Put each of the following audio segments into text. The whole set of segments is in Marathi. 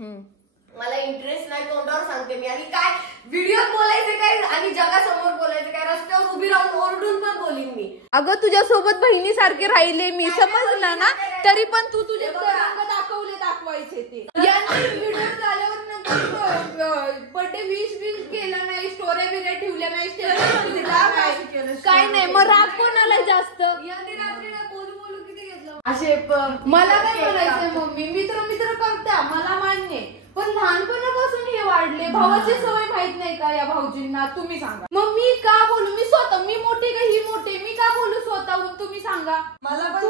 मला इंटरेस्ट नाही, तोंडावर सांगते मी. आणि काय व्हिडिओत बोलायचं काय आणि जगासमोर बोलायचं काय, रस्त्यावर उभी राहून ओरडून पण बोलीन मी. अगं तुझ्यासोबत बहिणीसारखे राहिले मी, समजलं ना, तरी पण तू तुझे दाखवायचे ते. व्हिडिओ झाल्यावर नंतर बर्थडे विश केला नाही, स्टोऱ्या बिऱ्या ठेवल्या नाही, काय नाही, मग राग कोणाला जास्त. बोलू किती घेतलं असे. मला काय बोलायचंय मम्मी, मित्र करता मला मान्य, पण लहानपणापासून हे वाढले. भावाची सवय माहित नाही का या भाऊजींना, तुम्ही सांगा. मग मी का बोलू, मी स्वतः मी मोठी का ही मोठी, मी का बोलू स्वतःहून, तुम्ही सांगा. मला पण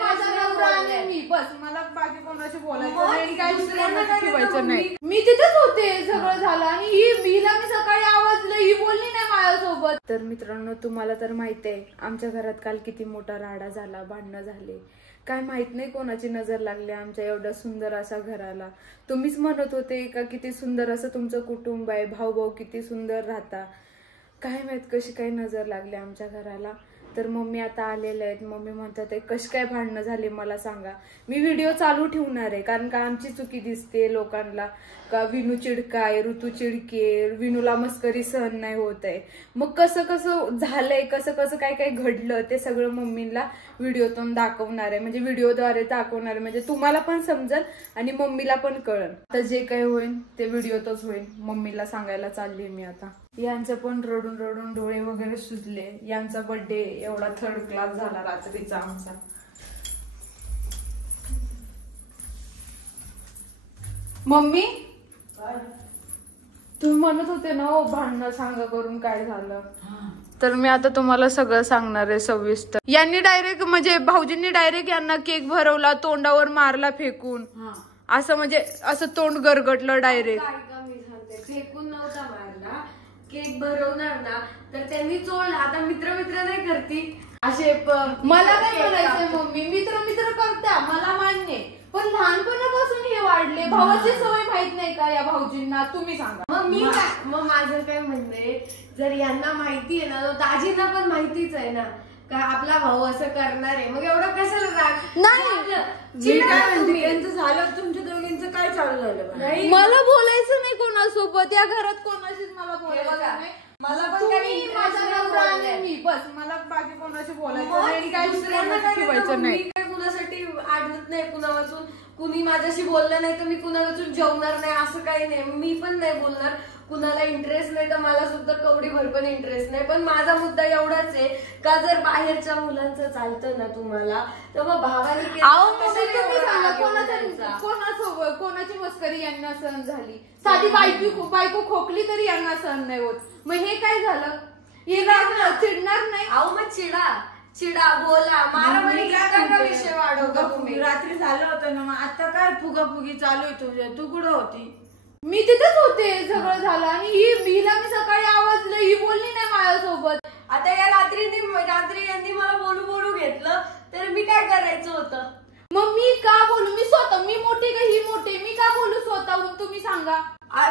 माझा नवरा आणि मी, बस मला बाकी कोणाशी बोलायचं नाही, काय दुसऱ्यांना ठेवायचं नाही. मी तिथेच होते, सगळं झालं. आणि हिला मी सकाळी आवाजलं, ही बोलली नाही माझ्यासोबत. तर मित्रांनो, तुम्हाला तर माहित आहे आमच्या घरात काल किती मोठा राडा झाला, भांडणं झाले. काय माहित नाही कोणाची नजर लागली आमच्या एवढ्या सुंदर अशा घराला. तुम्हीच म्हणत होते का किती सुंदर असं तुमचं कुटुंब आहे, भाऊ भाऊ किती सुंदर राहता. काय माहित कशी काय नजर लागली आमच्या घराला. तर मम्मी आता आलेले आहेत. मम्मी म्हणतात कशी काय भांडणं झाली मला सांगा. मी व्हिडिओ चालू ठेवणार आहे, कारण का आमची चुकी दिसते लोकांना, का विनू चिडकाय, ऋतू चिडके, विनूला मस्करी सहन नाही होत आहे. मग कसं कसं झालंय, कसं कसं काय काय घडलं ते सगळं मम्मीला व्हिडिओतून दाखवणार आहे, म्हणजे व्हिडिओद्वारे दाखवणार आहे, म्हणजे तुम्हाला पण समजेल आणि मम्मीला पण कळेल. तर जे काही होईल ते व्हिडिओतच होईल. मम्मीला सांगायला चालली मी आता. यांचं पण रडून रडून डोळे वगैरे सुजले. यांचा बर्थडे एवढा 3rd क्लास झाला रात्रीचा आमचा. मम्मी तुम्ही म्हणत होते ना भांडणं सांगा करून काय झालं, तर मी आता तुम्हाला सगळं सांगणार आहे सविस्तर. यांनी डायरेक्ट म्हणजे भाऊजींनी डायरेक्ट यांना केक भरवला, तोंडावर मारला फेकून, असं म्हणजे असं तोंड गरगटलं डायरेक्ट. मी सांगते, फेकून नव्हता मारला, केक भरवणार ना तर त्यांनी चोळला. आता मित्र नाही करती असे. मला काय बोलायचंय मम्मी, मित्र करता मला मान्य, पण लहानपणापासून हे वाढले. भावाची सवय माहित नाही का या भाऊजींना, तुम्ही सांगा. मग माझं काय म्हणणं, जर यांना माहिती आहे ना, दाजींना पण माहितीच आहे ना का आपला भाऊ असं करणार आहे, मग एवढं कशाला राग. नाही त्यांचं झालं, तुमच्या दोघींचं काय चालू झालं नाही. मला बोलायचं नाही कोणासोबत, या घरात कोणाशीच मला बोलायचं नाही. मला पण काही माझा नवरा आणि मी, बस मला बाकी कोणाशी बोलायचं नाही, काय दुसऱ्यांना ठेवायचं नाही. मी काय कुणासाठी आडवत नाही कुणावाचून, कुणी माझ्याशी बोललं नाही तर मी कुणावाचून जेवणार नाही असं काही नाही. मी पण नाही बोलणार. कुणाला इंटरेस्ट नाही तर मला सुद्धा कवडीभर पण इंटरेस्ट नाही. पण माझा मुद्दा एवढाच आहे का जर बाहेरच्या मुलांचं चालतं ना तुम्हाला, तर मग भावाने कोणासोबत कोणाची मस्करी यांना सहन झाली. साधी बायको खोकली तरी यांना सहन नाही होत. मग हे काय झालं, हे चिडणार नाही. अहो मग चिडा बोला, मारामारी का विषय वाढवता तुम्ही. रात्री झालं होतं ना, मग आता काय फुगाफुगी चालू आहे तुझ्या, तू कुठं होती. मी तिथेच होते, सगळं झालं. आणि हिला मी सकाळी आवाजलं, ही बोलली नाही माझ्यासोबत. आता या रात्री यांनी मला बोलू घेतलं तर मी काय करायचं होतं. मग मी का बोलू, मी स्वतः मी मोठी का ही मोठी, मी का बोलू स्वतःहून, तुम्ही सांगा.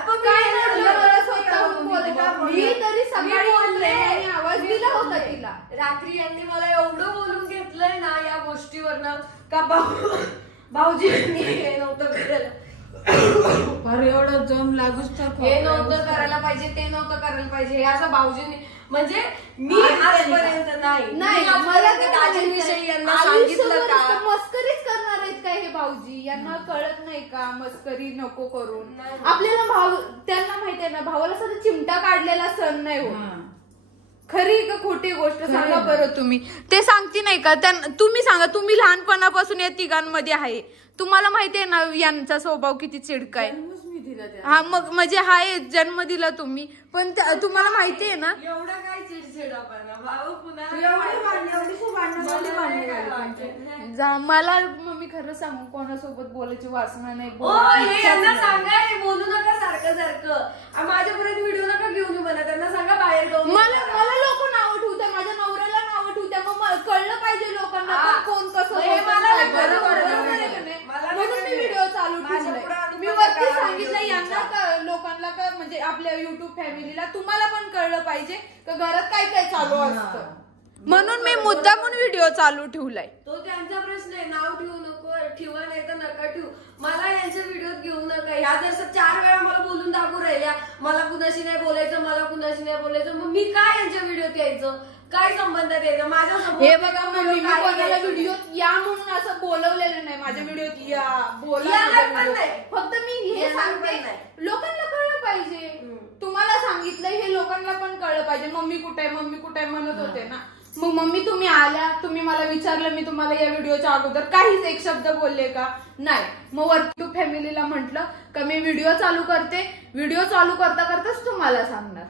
पण काय मला स्वतःहून बोलायचं. मी तरी सकाळी आवाज दिला होता तिला. रात्री यांनी मला एवढं बोलून घेतलंय ना या गोष्टीवरनं का भाऊजींनी हे नव्हतं करायला, एवढं जम लागूच हे नव्हतं करायला पाहिजे, ते नव्हतं करायला पाहिजे, हे असं भाऊजींनी. म्हणजे मी आजपर्यंत नाही मला दाजींविषयी यांना सांगितलं का मस्करीच करणार आहेत काय हे भाऊजी, यांना कळत नाही का मस्करी नको करून. आपल्याला त्यांना माहिती आहे ना, भावाला सगळं चिमटा काढलेला सण नाही होत. खरी का खोटी गोष्ट सांगा बरं तुम्ही. ते सांगते नाही का, तुम्ही सांगा. तुम्ही लहानपणापासून या तिघांमध्ये आहे, तुम्हाला माहिती आहे ना यांचा स्वभाव किती चिडका आहे. हा मग म्हणजे हाय जन्म दिला तुम्ही, पण तुम्हाला माहिती आहे ना. एवढं काय चिडचिडपणा भाऊ पुन्हा मला मम्मी खरं सांगू कोणासोबत बोलायची वासना नाही. यांना सांगा हे बोलू नका सारखं माझ्यापर्यंत व्हिडिओ नका घेऊन म्हणा, त्यांना सांगा बाहेर जाऊन. मला लोक नावं ठेवतात, माझ्या नवऱ्याला नावं ठेवतात. मग कळलं पाहिजे लोकांना कोण कसं. व्हिडिओ चालू मी वरती सांगितलं यांना लोकांना का म्हणजे आपल्या युट्यूब फॅमिलीला, तुम्हाला पण कळलं पाहिजे का घरात काय काय चालू असतं. म्हणून मी मुद्दामून व्हिडिओ चालू ठेवलाय. तो त्यांचा प्रश्न आहे, नाव ठेवू नको ठेवा नाही तर नका ठेवू. मला यांच्या व्हिडिओत घेऊ नका. ह्या जर 4 वेळा मला बोलून दाखवू राहिल्या मला कुणाशी नाही बोलायचं, मला कुणाशी नाही बोलायचं, मग मी काय यांच्या व्हिडिओत यायचं? काय संबंध यायचं माझ्या समोर? हे बघा मी कोणाला व्हिडिओत या म्हणून असं बोलवलेलं नाही. माझ्या व्हिडिओत या बोला, फक्त मी हे सांगते लोकांना कळलं पाहिजे. तुम्हाला सांगितलं हे लोकांना पण कळलं पाहिजे. मम्मी कुठे आहे, मम्मी कुठे आहे म्हणत होते ना. मग मम्मी तुम्ही आल्या, तुम्ही मला विचारलं, मी तुम्हाला या व्हिडिओच्या अगोदर काहीच एक शब्द बोलले का? नाही. मग वरती फॅमिलीला म्हटलं का मी व्हिडिओ चालू करते, व्हिडिओ चालू करता करताच तुम्हाला सांगणार.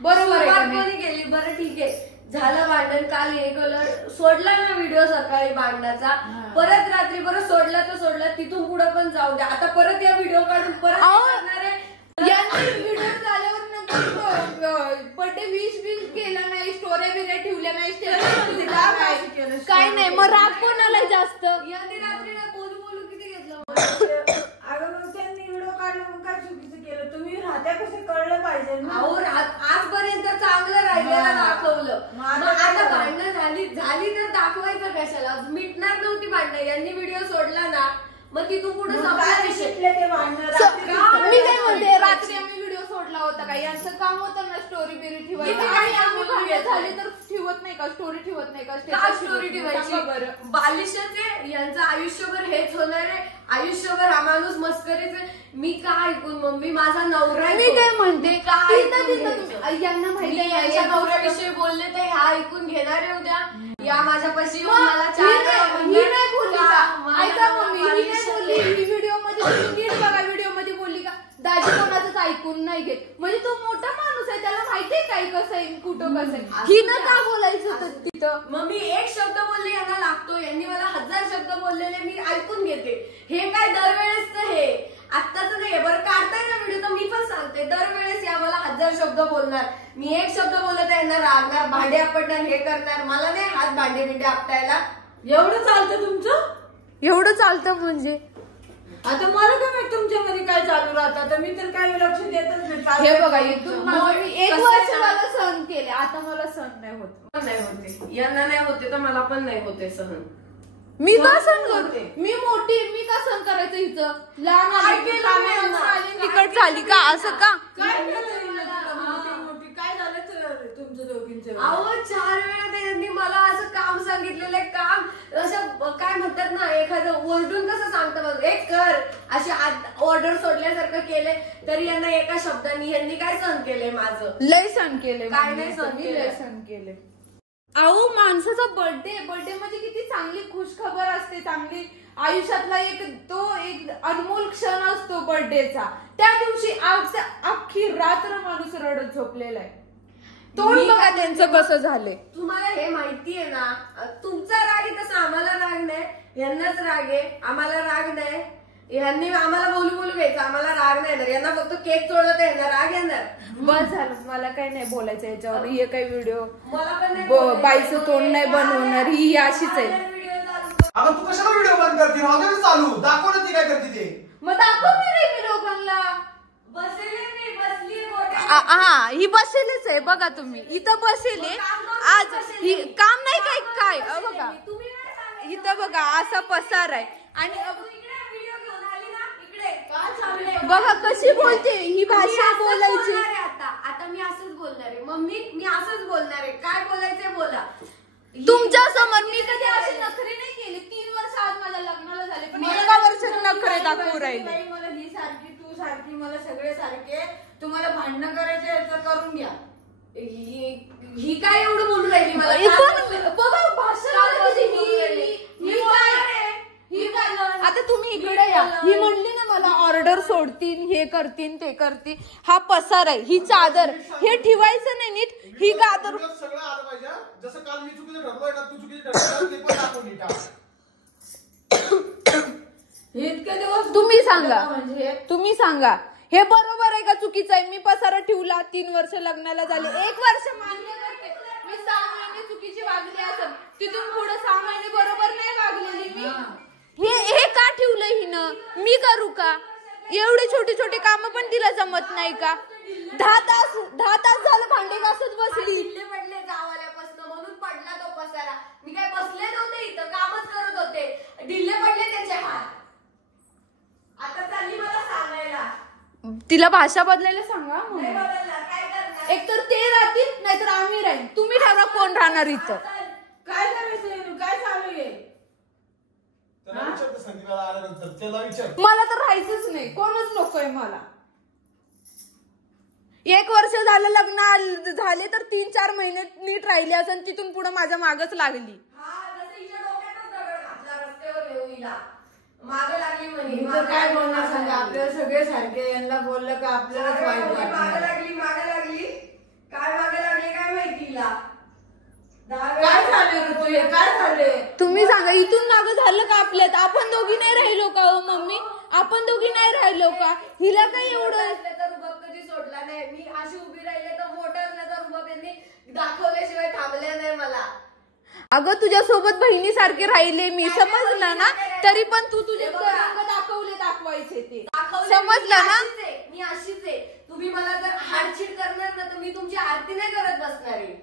बरोबर आहे गेली. बरं ठीक आहे, झालं भांडण. काल हे कलर सोडला ना व्हिडिओ सकाळी भांडणाचा, परत रात्री परत सोडला तर सोडला, तिथून पुढे पण जाऊ द्या. आता परत या व्हिडिओ काढून परत करणार आहे. व्हिडिओ झाल्यावर बर्थडे विश केला नाही, स्टोऱ्या बिऱ्या ठेवल्या नाही, काय नाही. मग राग कोणाला जास्त? यांनी रात्री बोलू किती घेतलं. अगं मग त्यांनी व्हिडिओ काढला मग काय चुकीचं केलं? तुम्ही राहत्या कसं कळलं पाहिजे ना. आजपर्यंत चांगलं राहिलेलं दाखवलं. मग आता भांडणं झाली तर दाखवायचं कशाला? मिटणार नव्हती भांडणं. यांनी व्हिडिओ सोडला ना मग तिथून पुढे संपला विषय. ते भांडणं मी काय म्हणते, रात्री आम्ही व्हिडिओ सोडला होता का? यांचं काम होतं ना स्टोरी बिरी ठेवायचं. आम्ही भांडण झाले तर ठेवत नाही का? स्टोरी ठेवत नाही का? स्टोरी ठेवायची. बालिशाचे यांचं आयुष्यभर हेच होणार आहे. आयुष्यभर हा माणूस मस्करीच आहे. मी काय ऐकून? मम्मी माझा नवरा. मी काय म्हणते, यांना माहिती यांच्या नवऱ्याविषयी बोलले तर ह्या ऐकून घेणारे उद्या. या माझ्यापाशी मला 4 नाही बोलली का? ऐका मम्मी, ही नाही बोलली. ही व्हिडिओ मध्ये नीट बघा, व्हिडिओ मध्ये बोलली का दाजी कोणाचंच ऐकून नाही घेत? म्हणजे तो मोठा माणूस आहे, त्याला माहितीये काय कसं आहे कुठं कसं आहे. हिनं का बोलायचं होतं तिथं? मग मी एक शब्द बोलले यांना लागतो, यांनी मला 1000 शब्द बोललेले मी ऐकून घेते. हे काय दरवेळेस हे आत्ताच नाही. बरं काढताय ना व्हिडिओ तर मी पण सांगते दरवेळेस या मला 1000 शब्द बोलणार. मी एक शब्द बोलत यांना रागणार, भांडे आपटणार, हे करणार. मला नाही हात भांडे बिंडे आपटायला. एवढं चालतं तुमचं? एवढं चालतं म्हणजे? आता मला काय माहित तुमच्या घरी काय चालू राहतं? तर मी तर काही लक्ष देतच नाही. हे बघा, मी 1 वर्ष मला सहन केले, आता मला सहन नाही होत. नाही होते, यांना नाही होते तर मला पण नाही होते सहन. मी का सहन करते? मी मोठी, मी का सहन करायचं? हिचं लहान तिकट झाली का? असं का? काय मोठी काय झालं तुमचं दोघींचं? अहो 4 वेळा त्यांनी मला असं काम सांगितलेलं काम, असं काय म्हणतात ना, एखादं ओरडून कसं सांगतं बघ, एक कर अशी ऑर्डर सोडल्यासारखं केले तरी यांना एका शब्दांनी यांनी काय सहन केलंय माझं? लय सहन केले. काय नाही सहन केलं? लय सहन केले. अहो माणसाचा बर्थडे म्हणजे किती चांगली खुशखबर असते, चांगली आयुष्यातला एक अनमोल क्षण असतो बर्थडेचा. त्या दिवशी अख्खी रात्र माणूस रडत झोपलेला आहे. तोंड बघा त्यांचं कसं झालंय. तुम्हाला हे माहितीये ना, तुमचा राग आहे तसं आम्हाला राग नाही, यांनाच राग आहे, आम्हाला राग नाही. यांनी आम्हाला बोलू घ्यायचं, आम्हाला राग नाही येणार. यांना फक्त केक चोळलं तर यांना राग येणार. बस झालं, मला काही नाही बोलायचं याच्यावर. हे काही व्हिडिओ मला पण नाही, बाईचं तोंड नाही बनवणार, ही अशीच आहे. अगं तू कशाला व्हिडिओ बंद करते? राहू चालू, दाखव ना ती काय करते ते. मग दाखवते रे मी लोकांना. हा ही बसेलच आहे बघा तुम्ही, इथं बसेल आज. ही काम नाही काय बघा इथं बघा असा पसार आहे. आणि बघा कशी बोलते ही भाषा बोलायची. आता मी असंच बोलणार आहे मम्मी, मी असंच बोलणार आहे. काय बोलायचंय बोला. तुमच्या समोर मी कधी असे नखरे नाही केले. 3 वर्ष आज माझ्या लग्नाला झाले, पण 1 वर्ष नखरे दाखवू राहिले. मला ही सारखी, तू सारखी, मला सगळे सारखे. तुम्हाला भांडणं करायचे तर करून घ्या. ही काय एवढं बोलून राहिली मला? बघा भाषा. आता तुम्ही इकडे या. ही म्हणली ना मला ऑर्डर सोडतील, हे करतील, ते करतील. हा पसार आहे, ही चादर, हे ठेवायचं नाही नीट. ही गादर सगळं आलं पाहिजे. जसं काल मी चुकीचं ठरलोय ना, तू चुकीचं ठरलं ते पण दाखवून इतके दिवस तुम्ही सांगा, तुम्ही सांगा हे बरोबर आहे का चुकीचं आहे? मी पसारा ठेवला, 3 वर्ष लग्नाला झाले, 1 वर्ष मान्य करते मी 6 महिने चुकीची वागली असेल, तिथून पुढे 6 महिने बरोबर नाही वागलेली मी. हे का ठेवलंय हिनं? मी करू का? एवढे छोटे छोटे काम पण तिला जमत नाही का? 10 तास झालं भांडे घासत बसली. ढिल्ले पडले गावाल्यापासून म्हणून पडला तो पसारा. मी काय बसले नव्हते इथं, कामच करत होते. ढिल्ले पडले त्याचे हात. तिला भाषा बदलायला सांगा नाही मम्मी. बदलणार, काय करणार? एक तर ते राहतील नाहीतर आम्ही राहील. तुम्ही ठरवा कोण राहणार इथं. काय करायचं आहे? काय चालू आहे? त्याला विचार तर संगीताला आल्यानंतर त्याला विचार. मला तर राहायचंच नाही. कोणच नकोय मला. 1 वर्ष झालं लग्न झाले तर 3-4 महिने नीट राहिले असं तिथून पुढे माझ्या मागच लागली. हा, जसं हिच्या डोक्यातच दगड घातला रस्त्यावर येऊन हिला. मागं लागली म्हणे. मी तर काय बोलणार सांगा, आपल्याला सगळे सारखे. यांना बोललं का आपल्यालाच वाईट मागं वाटणार. लागली, मागं लागली. काय मागं लागली काय माहिती हिला. काय झालं ऋतू? हे काय झालंय? तुम्ही सांगा इथून मागं झालं का आपल्यात? आपण दोघी नाही राहिलो का हो मम्मी? आपण दोघी नाही राहिलो का? हिला काय एवढं? तर रुबाब कधी सोडला नाही. मी अशी उभी राहिले तर मोठा असल्याचा रुबाब यांनी दाखवल्याशिवाय थांबल्या नाही मला. अगं तुझ्यासोबत बहिणीसारखे राहिले मी, समजलं ना? तरी पण तू तुझे रंग दाखवायचे ते समजलं ना? मी अशीच आहे. तुम्ही मला जर हाडशीड करणार ना तर मी तुमची आरती नाही करत बसणार आहे.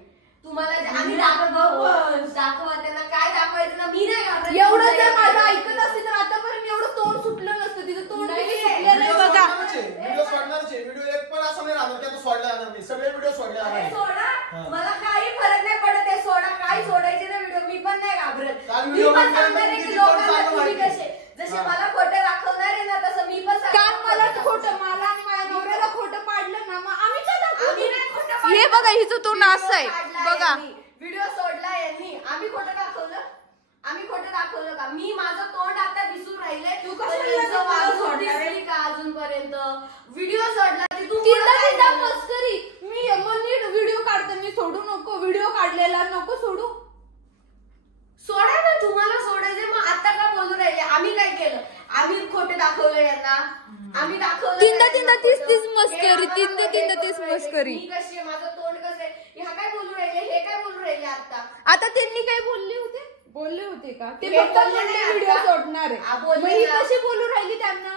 तुम्हाला आम्ही दाखवा त्यांना काय दाखवायचं ना. मी नाही घाबरत. एवढं जर माझं ऐकत असते तर आतापर्यंत एवढं तोंड सुटलं नसतं. तिचं तोंड किती सुटलेलं आहे बघा. व्हिडिओ सोडणारचे. व्हिडिओ एक पण असं नाही राहणार की आता सोडला जाणार नाही. सगळे व्हिडिओ सोडले जाणार अरे आहे. सोडा, मला काही फरक नाही पडत आहे. सोडा, काही सोडायचे ना व्हिडिओ. मी पण नाही घाबरत. काल मी व्हिडिओ पण बनवला सांगणार आहे किती की पण लोकांना चांगलं तुम्ही माहिती. कसे जसे हा. मला खोटं दाखवणार आहे ना तसं मी पण काल मला सांगणार. खोटं, मला आणि माझ्या नवऱ्याला खोटं पाडलं ना, मग आम्ही का दाखवू? आम्ही नाही खोटं पाडलं. हे बघा हिचं तोंड असं आहे व्हिडिओ बघा. काढला यांनी. व्हिडिओ सोडला यांनी. आम्ही खोटं दाखवलं? आम्ही खोटं दाखवलं का? मी माझं तोंड आता दिसून राहिलंय. तू कशाला तर हिचं व्हिडिओ वागणूक सोडणार आहे? दिसली का अजूनपर्यंत? व्हिडिओ सोडला की तू तिला पुढं काय तिला झालं? मस्करी. मी मग नीट व्हिडिओ काढते, मी सोडू नको. व्हिडिओ काढलेला नको सोडू. सोडा ना, तुम्हाला सोडायचे. मग आता का बोलू राहिले? आम्ही काय केलं? आम्ही खोटे दाखवलं यांना. आम्ही दाखवलं तीनदा काय तीनदा यांना तीच खोटं? तीच मस्करी, हे आम्हाला तीनदा खोटे तीनदा बोलू तीच राहिले. मस्करी. मी कशी आहे, माझं तोंड कसं आहे, ह्या काय बोलू राहिले, हे काय बोलू राहिले आता? आता त्यांनी काय बोलले होते? बोलले होते का ते हे फक्त बोलले नाही व्हिडिओ आता. सोडणार आहे. हा, बोलले मग ही ना. कशी बोलू राहिली त्यांना?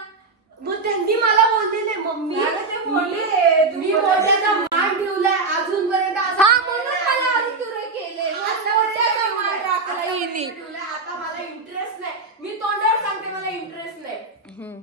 मग त्यांनी मला बोललेले मम्मी. अगं ते बोलले, तू मी बोलले. मोठ्याचा मान ठेवलाय अजूनपर्यंत. असं हा, केलं म्हणून नाही. मला अरुतुरे केले. मोठ्याचा मान राखला हिने. आता मला इंटरेस्ट नाही. मी तोंडावर सांगते मला इंटरेस्ट नाही.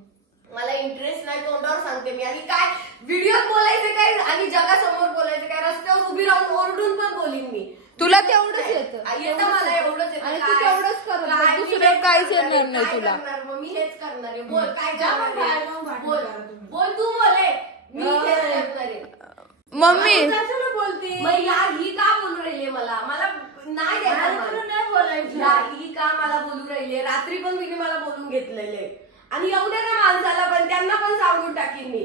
मला इंटरेस्ट नाही, तोंडावर सांगते मी. आणि काय व्हिडिओत बोलायचे काय आणि जगासमोर बोलायचे काय? रस्त्यावर उभी राहून ओरडून पण बोलीन मी. तुला तेवढंच येतं. येतं मला एवढंच येतं. आणि तू काय- तेवढंच करत काय बस. मी दुसरं हेच काहीच करणार आहे. येणार नाही काय तुला. करणार मग? मी हेच करणार आहे. बोल काय जा करणार मग बाहेर आहे? जाऊन भांडण बोल करा तुम्ही. बोल, तू बोले. मी हेच होय. करणार आहे. मम्मी कशाला बोलते? मग यार ही का बोलू राहिली मला? मला नाही देणार मला तुला मला. नाही बोलायचं. यार ही का मला बोलू राहिली? रात्री पण तिने मला बोलून घेतलेले. आणि येऊ दे ना माणसाला पण, त्यांना पण सांगून टाकीन मी.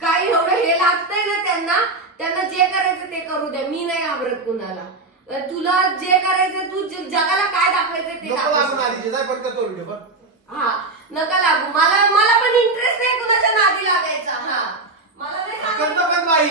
काही एवढं हे लागतंय ना त्यांना जे करायचं ते करू द्या. मी नाही घाबरत कुणाला. तुला जे करायचं तू जगाला काय दाखवायचं ते नको दाखव. लागून आली जाय पण करतो व्हिडिओ पण. हा, नका लागू. मला पण इंटरेस्ट नाही कुणाच्या नादी लागायचा. हा, मला नाही सांगायचं. करतो पण बाई.